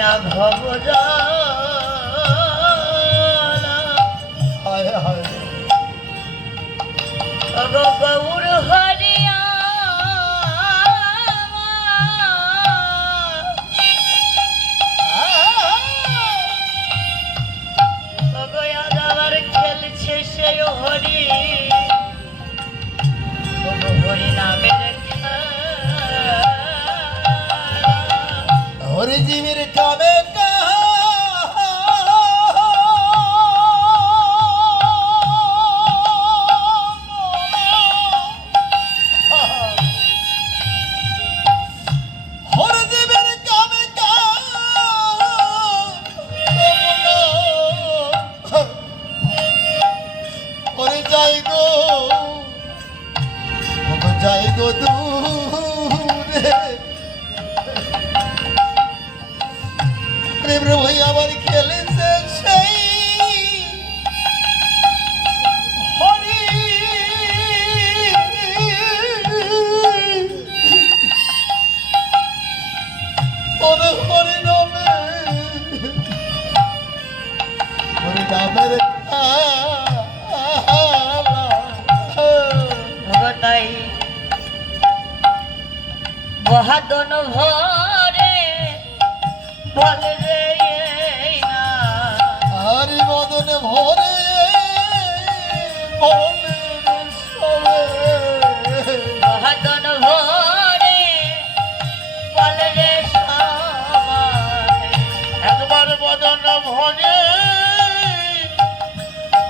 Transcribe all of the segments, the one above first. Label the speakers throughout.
Speaker 1: না ভব
Speaker 2: হয় হায়।
Speaker 1: গৌর হরিয়া হরি
Speaker 2: জীবের হরি যাই গো যাই গো দূরে। ওরে হরি নামে। হরি নামের
Speaker 1: ভগতাই বহাদন ভরে বল রে না।
Speaker 2: হরি বদনে ভরে বল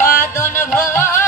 Speaker 2: বাদন ভরা